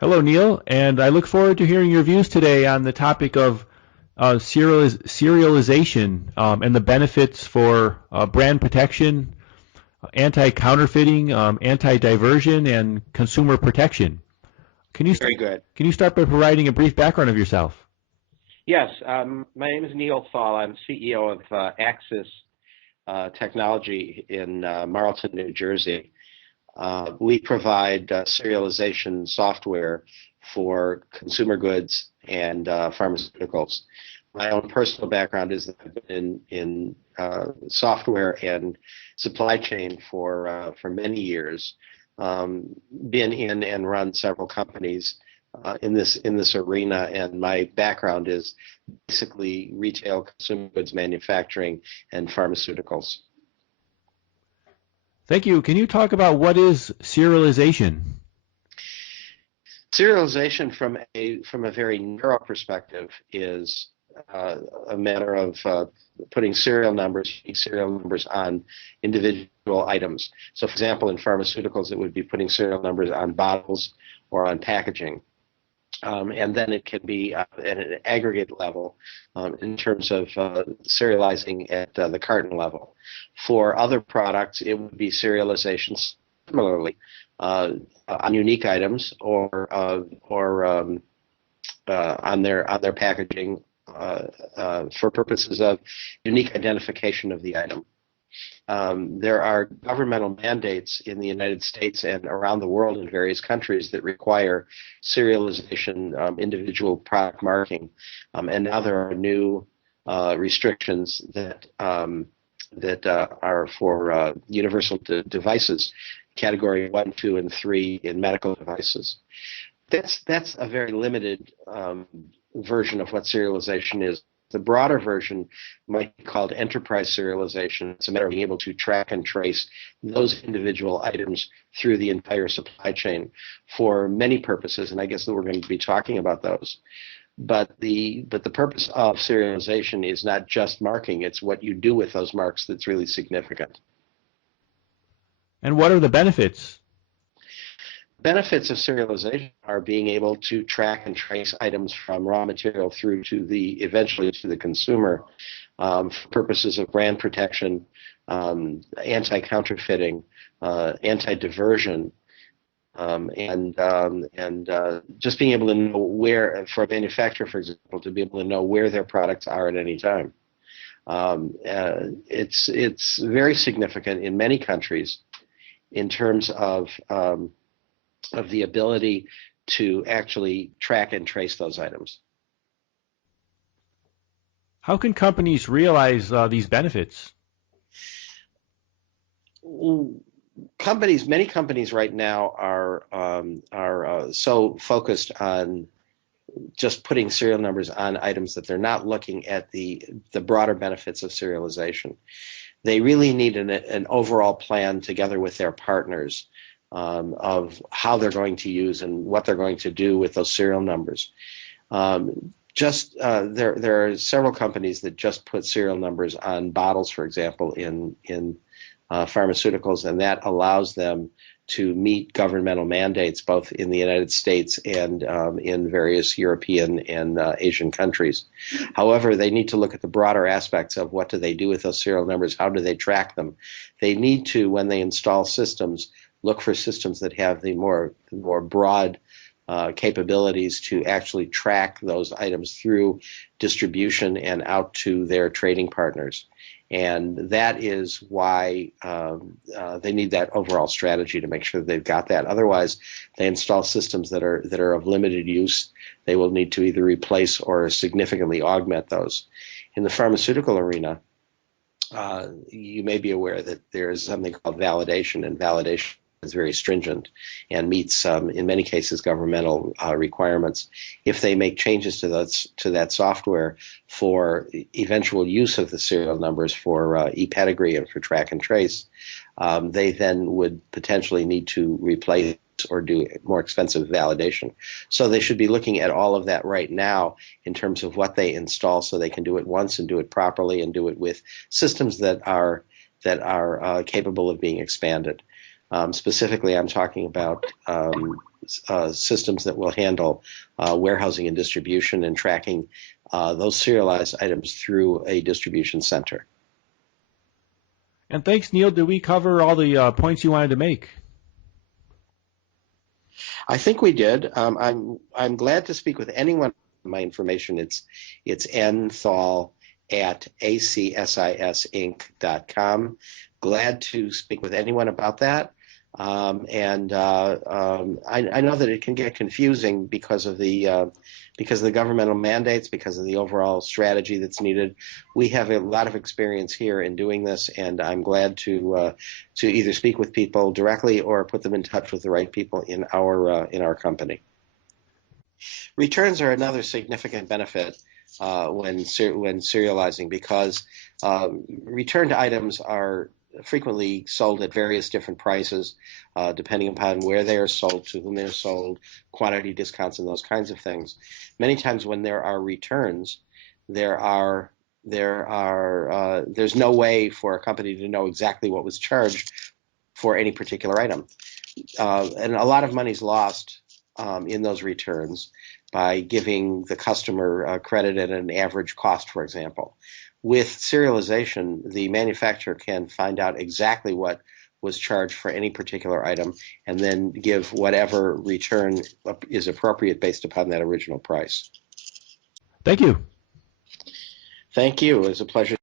Hello, Neil, and I look forward to hearing your views today on the topic of serialization and the benefits for brand protection, anti-counterfeiting, anti-diversion, and consumer protection. Can you Very good. can you start by providing a brief background of yourself? Yes, my name is Neil Thall. I'm CEO of Acsis Technology in Marlton, New Jersey. We provide serialization software for consumer goods and pharmaceuticals. My own personal background is that I've been in software and supply chain for many years. Been in and run several companies in this arena, and my background is basically retail, consumer goods manufacturing, and pharmaceuticals. Thank you. Can you talk about what is serialization? Serialization, from a very narrow perspective, is a matter of putting serial numbers on individual items. So, for example, in pharmaceuticals, it would be putting serial numbers on bottles or on packaging. And then it can be at an aggregate level in terms of serializing at the carton level. For other products, it would be serialization similarly on unique items or on their packaging for purposes of unique identification of the item. There are governmental mandates in the United States and around the world in various countries that require serialization, individual product marking, and now there are new restrictions that are for universal devices, category 1, 2, and 3 in medical devices. That's a very limited version of what serialization is. The broader version might be called enterprise serialization. It's a matter of being able to track and trace those individual items through the entire supply chain for many purposes, and I guess that we're going to be talking about those. But the purpose of serialization is not just marking, it's what you do with those marks that's really significant. And what are the benefits? Benefits of serialization are being able to track and trace items from raw material through to eventually to the consumer for purposes of brand protection, anti-counterfeiting, anti-diversion, and just being able to know where, for a manufacturer, for example, to be able to know where their products are at any time. It's very significant in many countries in terms of the ability to actually track and trace those items. How can companies realize these benefits? Many companies right now are so focused on just putting serial numbers on items that they're not looking at the broader benefits of serialization. They really need an overall plan together with their partners of how they're going to use and what they're going to do with those serial numbers. There are several companies that just put serial numbers on bottles, for example, in pharmaceuticals, and that allows them to meet governmental mandates both in the United States and in various European and Asian countries. However, they need to look at the broader aspects of what do they do with those serial numbers, how do they track them. They need to, when they install systems, look for systems that have the more broad capabilities to actually track those items through distribution and out to their trading partners. And that is why they need that overall strategy to make sure that they've got that. Otherwise, they install systems that are of limited use. They will need to either replace or significantly augment those. In the pharmaceutical arena, you may be aware that there is something called validation, and validation is very stringent and meets, in many cases, governmental requirements. If they make changes to that software for eventual use of the serial numbers for e-pedigree and for track and trace, they then would potentially need to replace or do more expensive validation. So they should be looking at all of that right now in terms of what they install so they can do it once and do it properly and do it with systems that are capable of being expanded. Specifically, I'm talking about systems that will handle warehousing and distribution and tracking those serialized items through a distribution center. And thanks, Neil. Did we cover all the points you wanted to make? I think we did. I'm glad to speak with anyone. My information, it's nthall@acsisinc.com. Glad to speak with anyone about that. I know that it can get confusing because of the governmental mandates, because of the overall strategy that's needed. We have a lot of experience here in doing this, and I'm glad to either speak with people directly or put them in touch with the right people in our company. Returns are another significant benefit when serializing, because returned items are frequently sold at various different prices, depending upon where they are sold, to whom they're sold, quantity discounts, and those kinds of things. Many times when there are returns, there's no way for a company to know exactly what was charged for any particular item, and a lot of money's lost in those returns by giving the customer credit at an average cost, for example. With serialization, the manufacturer can find out exactly what was charged for any particular item and then give whatever return is appropriate based upon that original price. Thank you. Thank you. It was a pleasure.